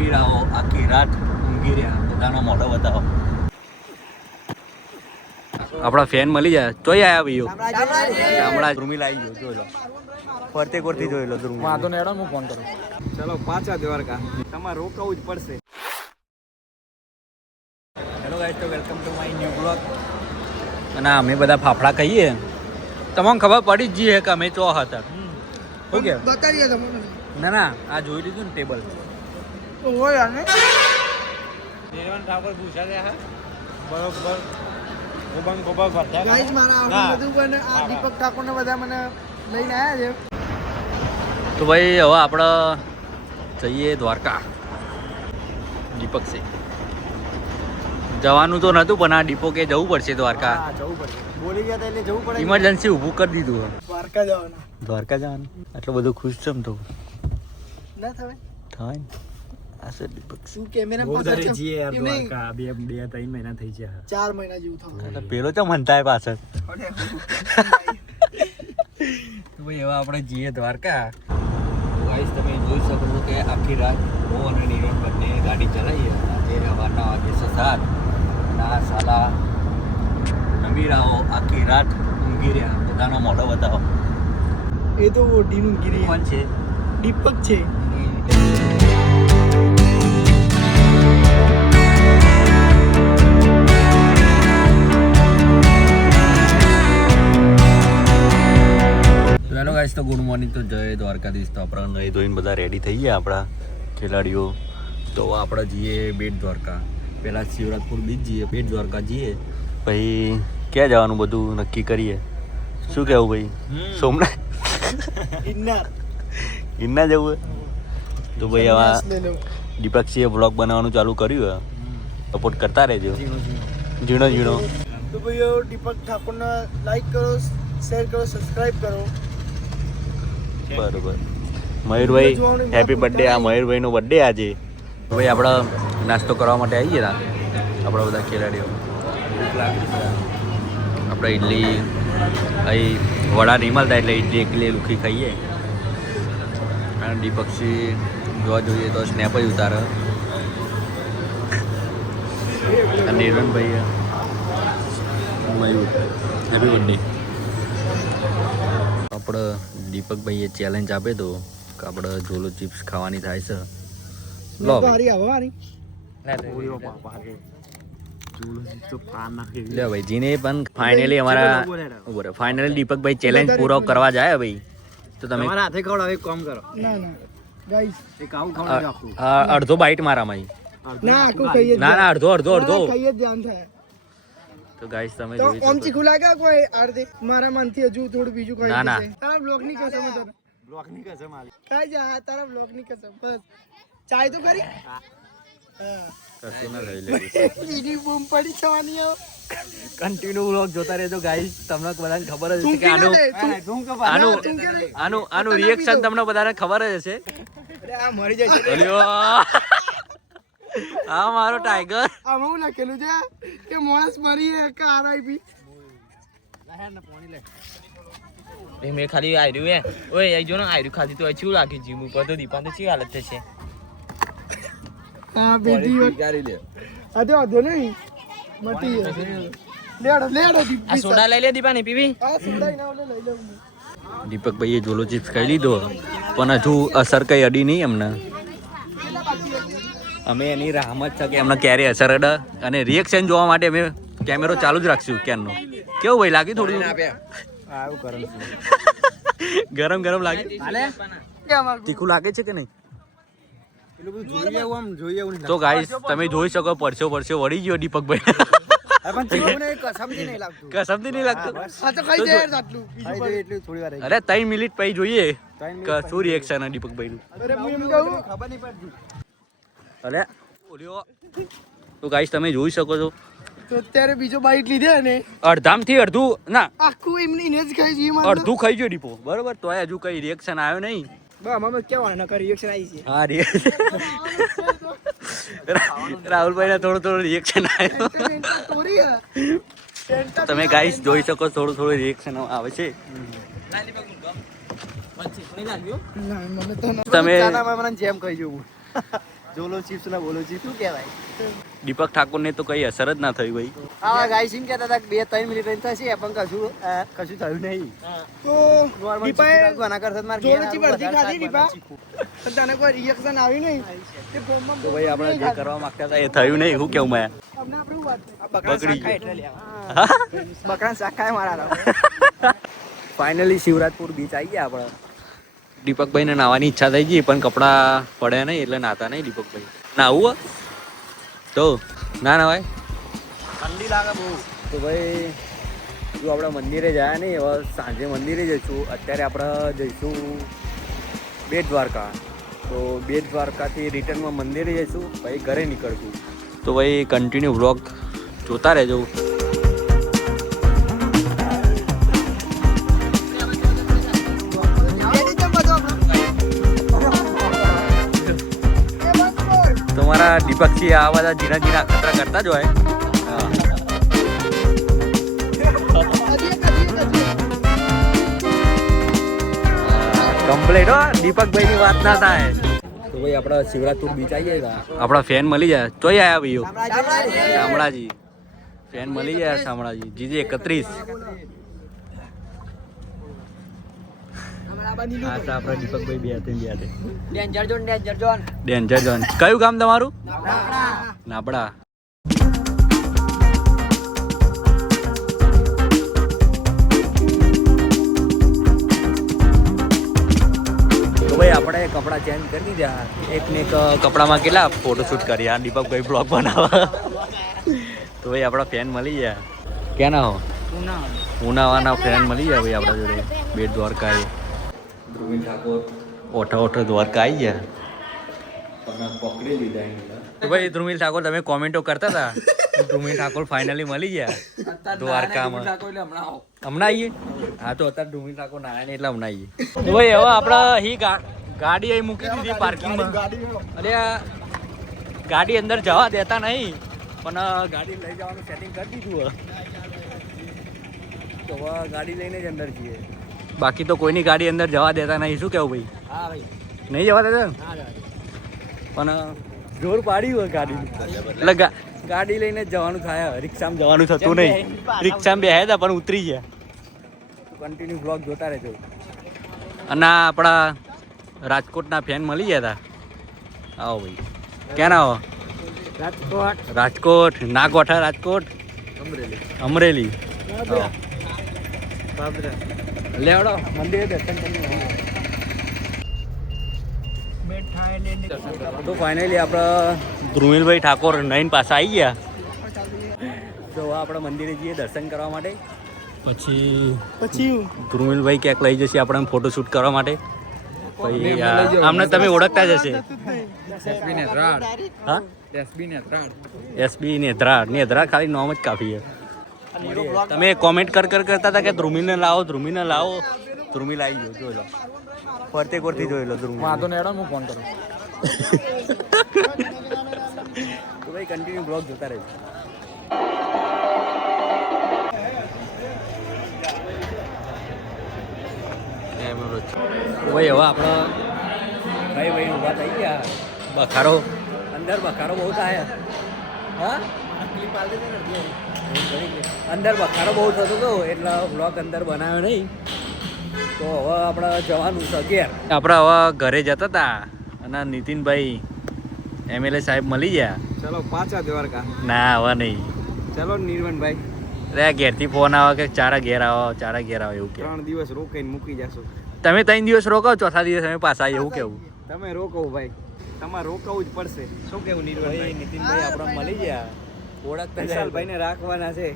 નમી રહો આખી રાત ઊંઘી રહ્યા પોતાનો મોઢો બતાવો. આપણા ફેન મળી જાય તોય આયા ભાઈઓ હમણાં ધ્રુમિલ આવી ગયો જોઈ લો ફરતે કોરથી જોઈ લો ધ્રુમિલ વાંધો ને એડો હું ફોન કરું. ચલો પાછા દ્વારકા તમારે રોકાવું જ પડશે. હેલો ગાઈસ તો welcome to my new blog. અને અમે બધા ફાફડા કહીએ તમને ખબર પડી જ જઈએ કે અમે ચો હતા. શું કે બતાવીએ તમને. ના ના આ જોઈ લીધું ને ટેબલ હોય યાર ને નિર્વાણ ઠાકોર પૂછા ગયા બરોબર. ગાઈસ મારા આવડું બધું પણ આ દીપક ઠાકોરને બધા મને લઈને આવ્યા છે. તો ભાઈ હવે આપણે જઈએ દ્વારકા. દીપક છે જવાનું તો નહોતું પણ આ દીપો કે જવું પડશે દ્વારકા. જવું પડશે બોલી ગયા એટલે જવું પડે. ઇમરજન્સી ઊભું કરી દીધું. દ્વારકા જવાના દ્વારકા જવાનું આટલું બધું ખુશ છે તો ના થાય થાય ને. આ છે દીપક. શું કેમેરા બહુ પાછળ દરે છીએ યાર એમ નહીં. દ્વારકા. બે 3 મહિના થઈ ગયા. 4 મહિના જેવું થવાનું. પેલો તો મનતા પાછળ. તો ભાઈ હવે આપણે જઈએ દ્વારકા. ગાઈસ તમે જોઈ શકો છો કે આખી રાત હું અને નિરન બંને ગાડી ચલાવીએ. આજે સવારના વાગે છે 7 અને આ સાલા નમી રહો આખી રાત ઊંઘી રહ્યા પોતાનો મોઢો બતાવો. એ તો ઓઢીનું ગીરી કોણ છે? દીપક છે. હેલો ગાઈસ તો ગુડ મોર્નિંગ. તો જય દ્વારકાધીશ. તો આપણે નહીં ધોઈને બધા રેડી થઈ ગયા આપણા ખેલાડીઓ. તો આપણે જઈએ બેટ દ્વારકા. પહેલાં શિવરાજપુર બીચ જઈએ, બેટ દ્વારકા જઈએ, પછી ક્યાં જવાનું બધું નક્કી કરીએ. શું કહેવું ભાઈ? સોમનાથ ગિરનાર જવું તો ભાઈ આવા દીપકસિંહે વ્લોગ બનાવવાનું ચાલુ કર્યું. સપોર્ટ કરતા રહેજો. ઝીણો ઝીણો તો ભાઈઓ દીપક ઠાકોરને લાઈક કરો, શેર કરો, સબસ્ક્રાઇબ કરો. બરોબર. મયુરભાઈ હેપી બર્થડે. આ મયુરભાઈનો બર્થડે આજે. ભાઈ આપણે નાસ્તો કરવા માટે આવી ગયા આપણા બધા ખેલાડીઓ. આપણે ઇડલી અહીં વડા નહીં મળતા એટલે ઇડલી એકલી લુખી ખાઈએ. અને દીપકસિંહ જોવા જોઈએ તો સ્નેપ જ ઉતારે. અને નિરનભાઈ મયુર હેપી બર્થડે. આપણે દીપકભાઈએ ચેલેન્જ આપે તો કે આપણે ઝોલો ચિપ્સ ખાવાની થાય છે. લો હારી આવો હારી. લે ભાઈ જીને પણ ફાઇનલી અમારા ફાઇનલી દીપકભાઈ ચેલેન્જ પૂરો કરવા જાય ભાઈ. તો તમે તમારા હાથે ખવડાવો. એક કામ કરો. ના ના ગાઈસ એક આવું ખવડાવી આપું. અડધો બાઈટ મારામાં. ના આખું ખાઈએ જ ના ના અડધો અડધો અડધો. ખાઈએ જ ધ્યાન થાય. તો ગાઈસ તમે તો જોઈ ઓમ શકો. ચીખું લાગે કોઈ આરતી મારા મનથી હજુ થોડું બીજું ખાઈ ના, ના. જશે. તારા બ્લોગ ની કસમ છે. બ્લોકની કસમ આલી. ખાઈ જા હા, તારા બ્લોગ ની કસમ. બસ ચાય તો કરી. હા કશું ના લઈ લે. બીજી બૂમ પડી જવાની હવે. કન્ટિન્યુ વ્લોગ જોતા રહેજો ગાઈસ. તમને બધાને ખબર જ તું હશે કે આનું કે તું કે આનું તું કે નહીં. આનું રિએક્શન તમને બધાને ખબર જ હશે. અરે આ મરી જાય છે. ઓલ્યો. હા મારો ટાઈગર. આમાં હું લખેલું છે કે માણસ મરી કે આરઆઈપી. મેં ખાલી આયરું હે ઓય આઈ જો ને આયરું ખાધી તો ચીવું લાગે જીમ ઉપર તો દીપાન તો ચી હાલત થશે. હા બેટી ગાડી લે. અધો અધો નહીં મટી લેડો લેડો આ સોડા લઈ લે દીપાની પીવી. આ સુડાઈ ના ઓલે લઈ લઉં. દીપકભાઈએ ઝોલો ચિપ્સ ખાઈ લીધો પણ હજુ અસર કઈ અડી નહીં એમને. અમે એની રાહમત છે કે એમને ક્યારે અસર અડે અને રિએક્શન જોવા માટે અમે કેમેરો ચાલુ જ રાખશું ક્યારનો. કેવું ભાઈ લાગી થોડું આવું કરો. ગરમ ગરમ લાગે? હાલે તીખું લાગે છે કે નહીં? એટલું બધું જોઈએ આવું આમ જોઈએ એવું નહીં. તો ગાઈસ તમે જોઈ શકો પરસો વળી ગયો દીપકભાઈ. પણ ચીકુને કસમથી નહીં લાગતું. કસમથી નહીં લાગતું. આ તો ખાઈ જાય આટલું. ખાઈ જોઈએ એટલું થોડી વાર. અરે 3 મિનિટ પછી જોઈએ કે શું રિએક્શન હે દીપકભાઈનું. અરે હું એમ કહું ખબર નહીં પડતી. અરે ઓલ્યો. તો ગાઈસ તમે જોઈ શકો છો તો અત્યારે બીજો બાઈટ લીધે ને અડધામથી અડધું ના આખું એમની ને જ ખાઈ જઈએ. અડધું ખાઈ ગયો દીપો બરોબર. તો હજુ કઈ રિએક્શન આવ્યો નહીં. બસ આમાં કેવાનું નકર રિએક્શન આવી છે. હા રાહુલભાઈ ના થોડું રિએક્શન આવ્યો. તમે ગાઈસ જોઈ શકો થોડું રિએક્શન આવે છે. ના મને તો તમે મને જેમ કહી જવું. જોલો ચિપ્સ ના બોલો ચિપ્સ શું કહેવાય? દીપક ઠાકોરને તો કઈ અસર જ ના થઈ ભાઈ. આ ગાઈસ એમ કહેતા હતા કે 2-3 મિનિટ રહીને થશે પણ કશું થયું નહીં. તો નોર્મલ દીપાએ આના કરતા મારે જોલો ઘેર ચીપ આવું અડધી વધારે ખાધી દીપા પણ તને કોઈ રિએક્શન આવ્યું નહીં તે ફોનમાં તો ભાઈ આપણે જે કરવા માંગતા હતા એ થયું નહીં. શું કેવું મેં અમને આપણે વાત બગડી ગયું. એટલે લેવા બકરા શાક ખાય મારા ફાઇનલી શિવરાજપુર બીચ આવી ગયા આપણે. દીપકભાઈને નાવાની ઈચ્છા થઈ ગઈ પણ કપડાં પડ્યા નહીં એટલે નાતા નહીં દીપકભાઈ. નાવું તો ના ભાઈ ઠંડી લાગે બહુ. તો ભાઈ જો આપણે મંદિરે જાય નહીં, હવે સાંજે મંદિરે જઈશું. અત્યારે આપણે જઈશું બેટ દ્વારકા. તો બેટ દ્વારકાથી રિટર્નમાં મંદિરે જઈશું, પછી ઘરે નીકળશું. તો ભાઈ કન્ટિન્યુ વ્લોગ જોતા રહેજો. તમારા દીપકજી આ બધા જીરા જીરા ખતરા કરતા જ હોય. કમ્પ્લીટ હો, દીપકભાઈ ની વાત ના થાય. તો ભાઈ આપડા શિવરાજપુર બીચ આવી ગયા. આપડા ફેન મળી જાય. ચોઈ આયા ભાઈઓ? શામળાજી ફેન મળી જાય. શામળાજી જીજે 31. હા તો આપડા દીપકભાઈ બે હાથે danger zone danger zone. Danger zone. કયું ગામ તમારું? નાબડા. તો ભાઈ આપણે કપડાં ચેન્જ કરી દીધા. એક ને એક કપડામાં કેટલા ફોટોશૂટ કર્યા દીપકભાઈ બ્લોગ બનાવવા. તો ભાઈ આપણા ફેન મળી ગયા. ક્યાં ના હો? ઉનાવાના ફેન મળી ગયા ભાઈ આપણા જોડે. બેટ દ્વારકા ધ્રુવીન ઠાકોર ઓઠો દ્વારકા આવી ગયા. પકડી લીધા. ભાઈ ધ્રુવીન ઠાકોર તમે કોમેન્ટો કરતા હતા. ધ્રુવીન ઠાકોર ફાઇનલી મળી ગયા દ્વારકામાં. હમણાં આવીએ? હા તો અત્યારે ધ્રુવીન ઠાકોર નાયા ને એટલે હમણાં આવીએ. તો ભાઈ હવે આપણે અહીં ગાડી અહીં મૂકી દીધી પાર્કિંગમાં. અરે ગાડી અંદર જવા દેતા નહીં પણ ગાડી લઈ જવાનું સેટિંગ કરી દીધું. તો હવે ગાડી લઈને જ અંદર છીએ. બાકી તો કોઈની ગાડી અંદર જવા દેતા નહીં. શું કેવું ભાઈ? હા ભાઈ. નહીં જવા દેતા પણ જોર પાડ્યું હોય ગાડી. એટલે ગાડી લઈને જ જવાનું થાય. રિક્ષામાં જવાનું થતું નહીં. રિક્ષામાં બેહ્યા હતા પણ ઉતરી ગયા. કન્ટિન્યુ બ્લોગ જોતા રહેજો. અને આ આપણા રાજકોટના ફેન મળી ગયા હતા. આવો ભાઈ. ક્યાં ના આવો? રાજકોટ ના ગોઠા. રાજકોટ અમરેલી. લેવડો મંદિરે દર્શન કરી. તો ફાઇનલી આપણે ધ્રુવીલભાઈ ઠાકોર નયન પાસે આવી ગયા. તો આપણે મંદિરે જઈએ દર્શન કરવા માટે. પછી ધ્રુવીલભાઈ ક્યાંક લઈ જશે આપણે ફોટોશૂટ કરવા માટે. પછી આમને તમે ઓળખતા જ હશે. હા એસબી નેત્રાળ ખાલી નામ જ કાફી છે. તમે કોમેન્ટ કરતા હતા કે ધ્રુમીને લાવો. ધ્રુમીને લાવો. ધ્રુમી લાવી ગયો. જોઈ લો ફરતે કોરથી જોઈ લો. ધ્રુમી વાંધો નહીં, હું ફોન કરું. તો ભાઈ કન્ટિન્યુ બ્લોગ જોતા રહેજો. ભાઈ હવે આપણે ભાઈ ઊભા થઈ ગયા. બખારો અંદર બખારો બહુ થાય. હા અંદર બખારો બહુ થતો હતો એટલે બ્લોગ અંદર બનાવ્યો નહીં. તો હવે આપણે જવાનું છે ઘેર. આપણે હવે ઘરે જતા હતા અને નીતિનભાઈ MLA સાહેબ મળી ગયા. ચલો પાછા દ્વારકા. ના હવે નહીં. ચલો નિર્વનભાઈ. અરે ઘેરથી ફોન આવે કે ચારા ઘેર આવો એવું કે. 3 દિવસ રોકાઈને મૂકી જશો. તમે 3 દિવસ રોકાવ, ચોથા દિવસ અમે પાછા આવીએ એવું કેવું? તમે રોકાવો ભાઈ. તમારે રોકાવું જ પડશે. શું કેવું નિર્વનભાઈ? નીતિનભાઈ આપણે મળી ગયા. ઓળખતા વિશાલભાઈને રાખવાના છે.